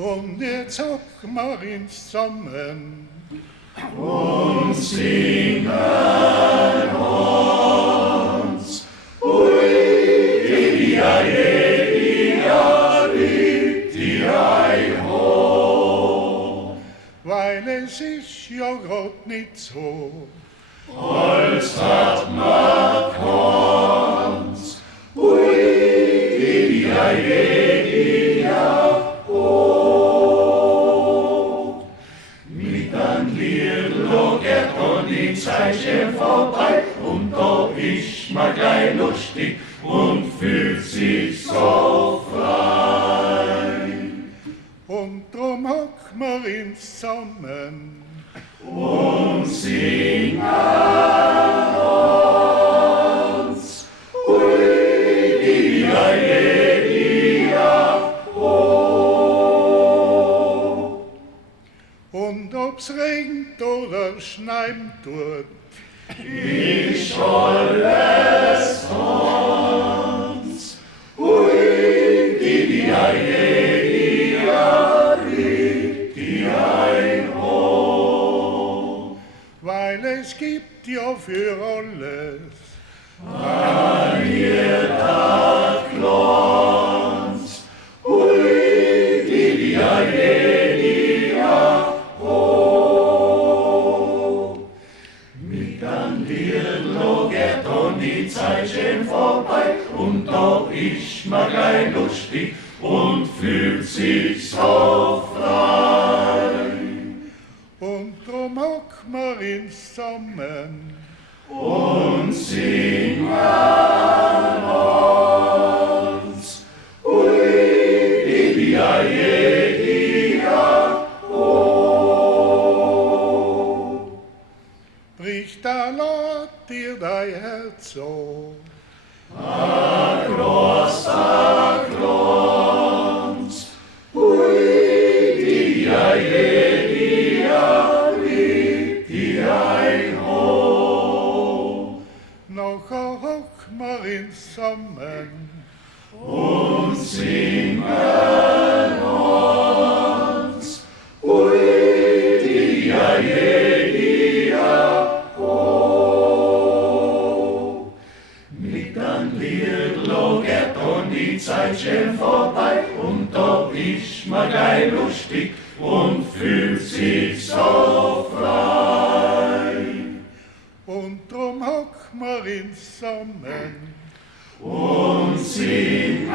Und jetzt hocken wir ins zusammen und singen uns. Ui, Elia, Elia, Elia, ho. Weil es ist ja grad nicht so, als hat man kann's. Ui, Elia, Elia, ho. Mit an Liedl geht und die Zeit schon vorbei und da ist man gleich lustig und fühlt sich so frei. und drum hocken wir ins zusammen und singen uns. Ui, Elia, Elia, ho. und ob's regnet oder schneit tut, Ich alles uns. Ui, Elia, Elia, Elia, ho. weil es gibt ja für alles An jeder Glanz. Ui, Elia, Elia, ho. Mit an Liedl geht und die Zeit schon vorbei und da ist man gleich lustig und fühlt sich so frei. und drum hocken wir ins zusammen Und singen uns. Ui, Elia, Elia, ho. bricht da laut dir dein Herz so, Agros, Agrons. Ui, Elia, Elia, Elia, ho. nachher hocken wir ins zusammen Und singen uns. Ui, Elia, Elia, ho. Mit an Liedl geht und die Zeit schon vorbei und da ist man gleich lustig und fühlt sich so frei. und drum hocken wir ins zusammen Und singen